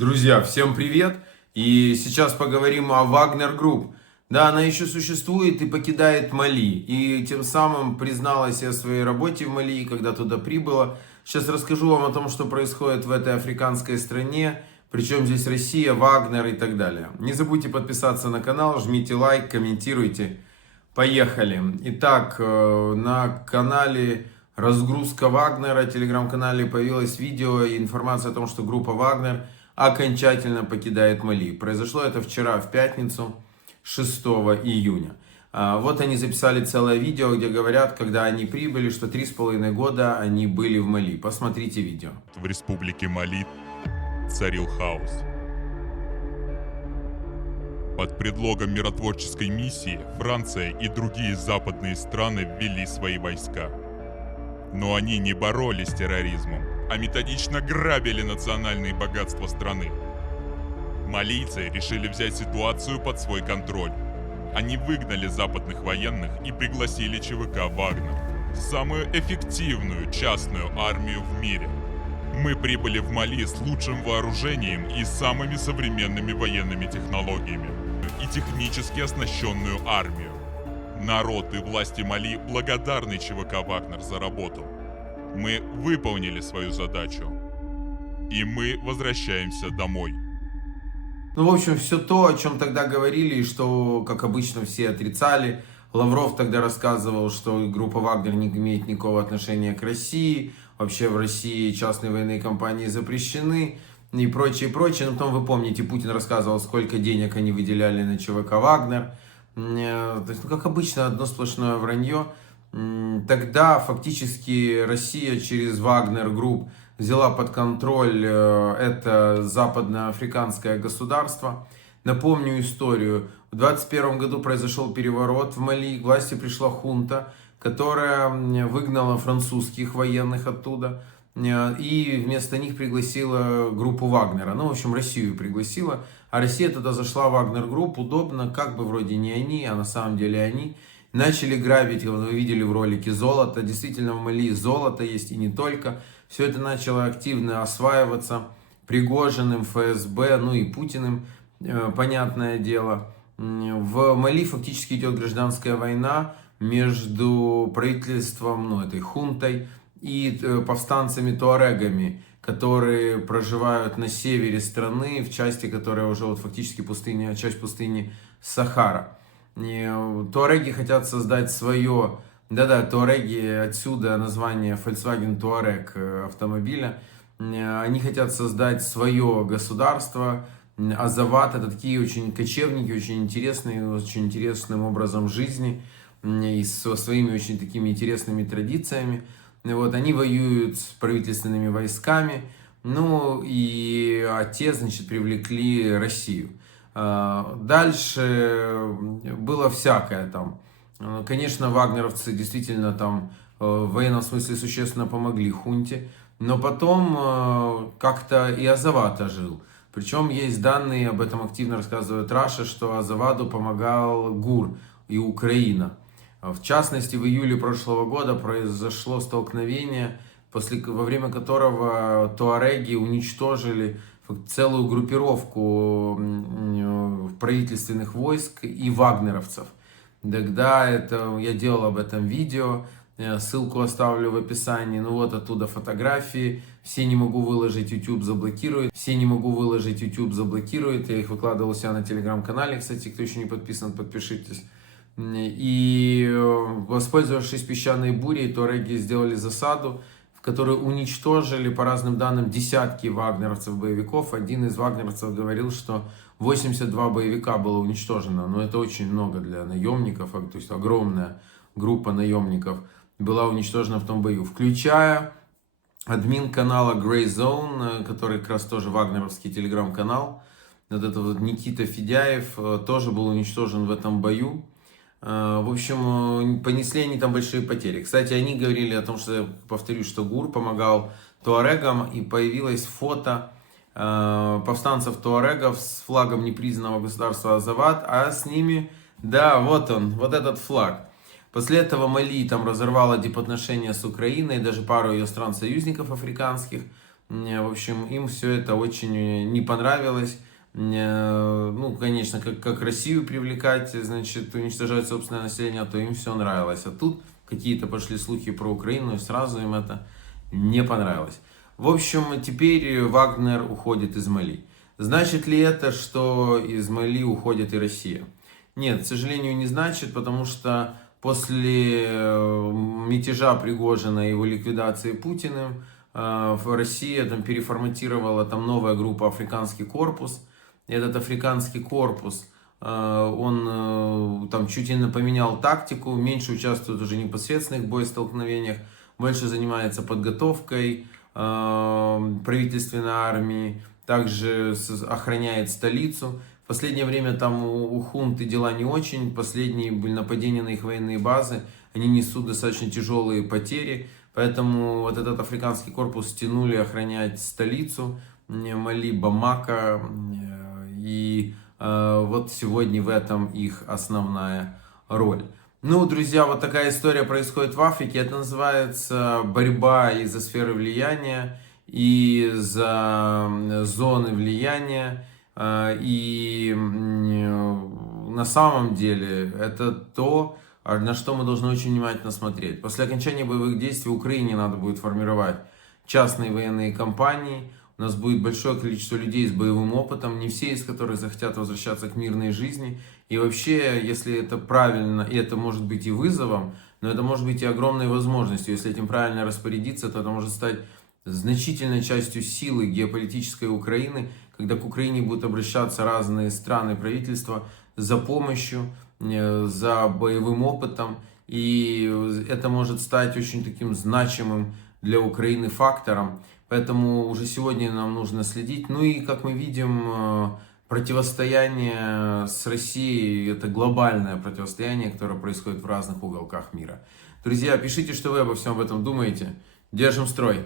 Друзья, всем привет! И сейчас поговорим о Wagner Group. Да, она еще существует и покидает Мали. И тем самым призналась о своей работе в Мали, когда туда прибыла. Сейчас расскажу вам о том, что происходит в этой африканской стране. Причем здесь Россия, Вагнер и так далее. Не забудьте подписаться на канал, жмите лайк, комментируйте. Поехали. Итак, на канале «Разгрузка Вагнера», телеграм-канале появилось видео и информация о том, что группа Вагнер окончательно покидает Мали. Произошло это вчера, в пятницу, 6 июня. Вот они записали целое видео, где говорят, когда они прибыли, что 3,5 года они были в Мали. Посмотрите видео. В республике Мали царил хаос. Под предлогом миротворческой миссии Франция и другие западные страны ввели свои войска. Но они не боролись с терроризмом, а методично грабили национальные богатства страны. Малийцы решили взять ситуацию под свой контроль. Они выгнали западных военных и пригласили ЧВК «Вагнер», самую эффективную частную армию в мире. Мы прибыли в Мали с лучшим вооружением и самыми современными военными технологиями и технически оснащенную армию. Народ и власти Мали благодарны ЧВК «Вагнер» за работу. Мы выполнили свою задачу. И мы возвращаемся домой. Ну, в общем, все то, о чем тогда говорили, и что, как обычно, все отрицали. Лавров тогда рассказывал, что группа Вагнер не имеет никакого отношения к России. Вообще в России частные военные компании запрещены. И прочее, прочее. Но потом, вы помните, Путин рассказывал, сколько денег они выделяли на ЧВК Вагнер. То есть, как обычно, одно сплошное вранье. Тогда фактически Россия через Wagner Group взяла под контроль это западноафриканское государство. Напомню историю. В 2021 году произошел переворот в Мали, к власти пришла хунта, которая выгнала французских военных оттуда и вместо них пригласила группу Вагнера. Ну, в общем, Россию пригласила, а Россия туда зашла в Wagner Group, удобно, как бы вроде не они, а на самом деле они. Начали грабить, вы видели в ролике, золото. Действительно, в Мали золото есть и не только. Все это начало активно осваиваться Пригожиным, ФСБ, ну и Путиным, понятное дело. В Мали фактически идет гражданская война между правительством, ну, этой хунтой и повстанцами-туарегами, которые проживают на севере страны, в части, которая уже вот фактически пустыня, часть пустыни Сахара. Туареги хотят создать свое, да-да, туареги, отсюда название Volkswagen Touareg автомобиля. Они хотят создать свое государство. Азават — это такие очень кочевники, очень интересные, очень интересным образом жизни и со своими очень такими интересными традициями. Вот, они воюют с правительственными войсками, ну и те, значит, привлекли Россию. Дальше было всякое там. Конечно, вагнеровцы действительно там в военном смысле существенно помогли хунте, но потом как-то и Азават ожил. Причем есть данные, об этом активно рассказывает Раша, что Азаваду помогал ГУР и Украина. В частности, в июле прошлого года произошло столкновение, во время которого туареги уничтожили целую группировку правительственных войск и вагнеровцев. Тогда это, я делал об этом видео, ссылку оставлю в описании. Ну вот оттуда фотографии. Все не могу выложить, YouTube заблокирует. Все не могу выложить, YouTube заблокирует. Я их выкладывал у себя на телеграм-канале. Кстати, кто еще не подписан, подпишитесь. И воспользовавшись песчаной бурей, туареги сделали засаду, в которой уничтожили, по разным данным, десятки вагнеровцев-боевиков. Один из вагнеровцев говорил, что 82 боевика было уничтожено. Но это очень много для наемников, то есть огромная группа наемников была уничтожена в том бою. Включая админ канала Grey Zone, который как раз тоже вагнеровский телеграм-канал. Вот это вот Никита Федяев тоже был уничтожен в этом бою. В общем, понесли они там большие потери. Кстати, они говорили о том, что, повторюсь, что ГУР помогал туарегам, и появилось фото повстанцев-туарегов с флагом непризнанного государства Азават, а с ними, да, вот он, вот этот флаг. После этого Мали там разорвала дипотношения с Украиной, даже пару ее стран-союзников африканских. В общем, им все это очень не понравилось. Ну, конечно, как Россию привлекать, значит, уничтожать собственное население, то им все нравилось. А тут какие-то пошли слухи про Украину, и сразу им это не понравилось. В общем, теперь Вагнер уходит из Мали. Значит ли это, что из Мали уходит и Россия? Нет, к сожалению, не значит, потому что после мятежа Пригожина и его ликвидации Путиным, Россия там переформатировала, там новая группа «Африканский корпус». Этот африканский корпус, он там чуть ли не поменял тактику, меньше участвует уже в непосредственных боестолкновениях, больше занимается подготовкой правительственной армии, также охраняет столицу. В последнее время там у хунты дела не очень, последние были нападения на их военные базы, они несут достаточно тяжелые потери, поэтому вот этот африканский корпус стянули охранять столицу Мали, Бамако. И вот сегодня в этом их основная роль. Ну, друзья, вот такая история происходит в Африке. Это называется борьба из-за сферы влияния, и за зоны влияния. И на самом деле это то, на что мы должны очень внимательно смотреть. После окончания боевых действий в Украине надо будет формировать частные военные компании. У нас будет большое количество людей с боевым опытом, не все из которых захотят возвращаться к мирной жизни. И вообще, если это правильно, и это может быть и вызовом, но это может быть и огромной возможностью. Если этим правильно распорядиться, то это может стать значительной частью силы геополитической Украины, когда к Украине будут обращаться разные страны, правительства за помощью, за боевым опытом. И это может стать очень таким значимым для Украины фактором. Поэтому уже сегодня нам нужно следить. Ну и, как мы видим, противостояние с Россией – это глобальное противостояние, которое происходит в разных уголках мира. Друзья, пишите, что вы обо всем об этом думаете. Держим строй!